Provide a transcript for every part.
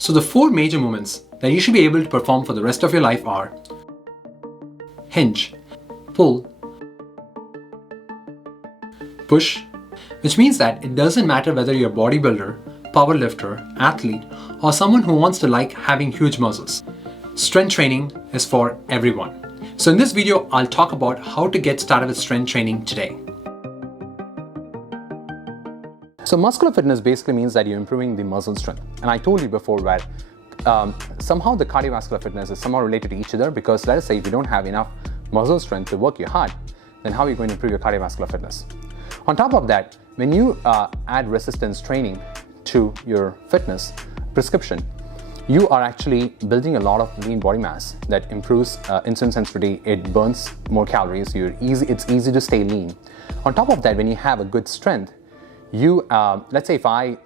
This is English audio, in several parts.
So the 4 major movements that you should be able to perform for the rest of your life are hinge, pull, push, which means that it doesn't matter whether you're a bodybuilder, powerlifter, athlete, or someone who wants to like having huge muscles. Strength training is for everyone. So in this video, I'll talk about how to get started with strength training today. So muscular fitness basically means that you're improving the muscle strength. And I told you before that somehow the cardiovascular fitness is somehow related to each other, because let us say if you don't have enough muscle strength to work your heart, then how are you going to improve your cardiovascular fitness? On top of that, when you add resistance training to your fitness prescription, you are actually building a lot of lean body mass that improves insulin sensitivity. It burns more calories. It's easy to stay lean. On top of that, when you have a good strength, let's say if I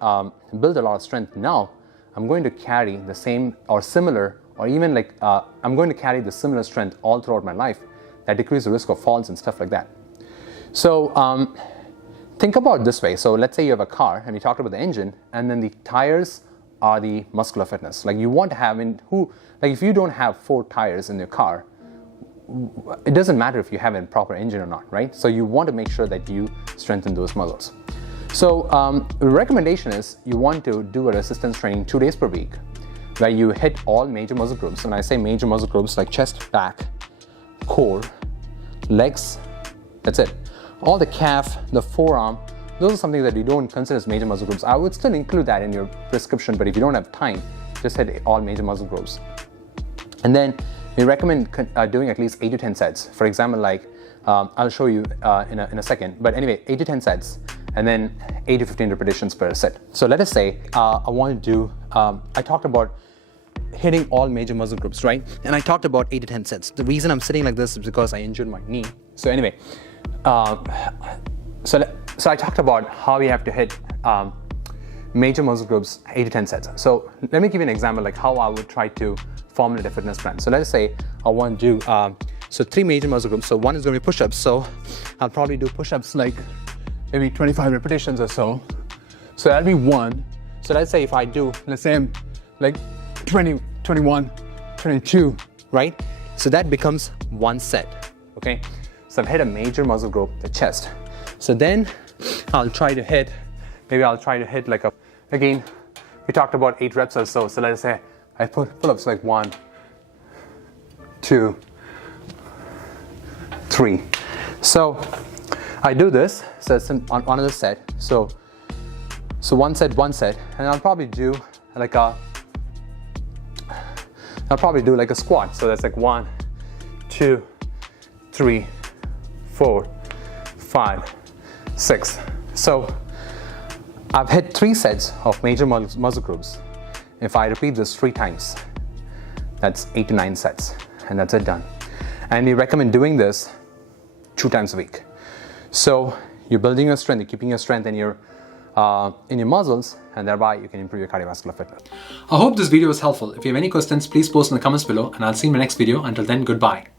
build a lot of strength now, I'm going to carry the same or similar, or even I'm going to carry the similar strength all throughout my life. That decreases the risk of falls and stuff like that. So think about it this way. So let's say you have a car and we talked about the engine, and then the tires are the muscular fitness. Like you want to have if you don't have 4 tires in your car, it doesn't matter if you have a proper engine or not, right? So you want to make sure that you strengthen those muscles. So the recommendation is you want to do a resistance training 2 days per week, where you hit all major muscle groups. When I say major muscle groups, like chest, back, core, legs, that's it. All the calf, the forearm, those are something that you don't consider as major muscle groups. I would still include that in your prescription, but if you don't have time, just hit all major muscle groups. And then we recommend doing at least 8 to 10 sets. For example, I'll show you in a second, but anyway, 8 to 10 sets, and then 8 to 15 repetitions per set. So let us say I want to do, I talked about hitting all major muscle groups, right? And I talked about 8 to 10 sets. The reason I'm sitting like this is because I injured my knee. So anyway, so I talked about how you have to hit major muscle groups 8 to 10 sets. So let me give you an example, like how I would try to formulate a fitness plan. So let's say I want to do 3 major muscle groups. So one is going to be push-ups. So I'll probably do push-ups like maybe 25 repetitions or so. So that'll be 1. So let's say if I do, let's say I'm like 20, 21, 22, right? So that becomes 1 set, okay? So I've hit a major muscle group, the chest. So then I'll try to hit again, we talked about 8 reps or so. So let's say I put pull-ups like 1, 2, 3. So I do this, so it's on another set. So 1 set, and I'll probably do like a squat. So that's like 1, 2, 3, 4, 5, 6. So I've hit 3 sets of major muscle groups. If I repeat this 3 times, that's 8 to 9 sets, and that's it, done. And we recommend doing this 2 times a week. So you're building your strength, you're keeping your strength in your muscles, and thereby you can improve your cardiovascular fitness. I hope this video was helpful. If you have any questions, please post in the comments below, and I'll see you in my next video. Until then, goodbye.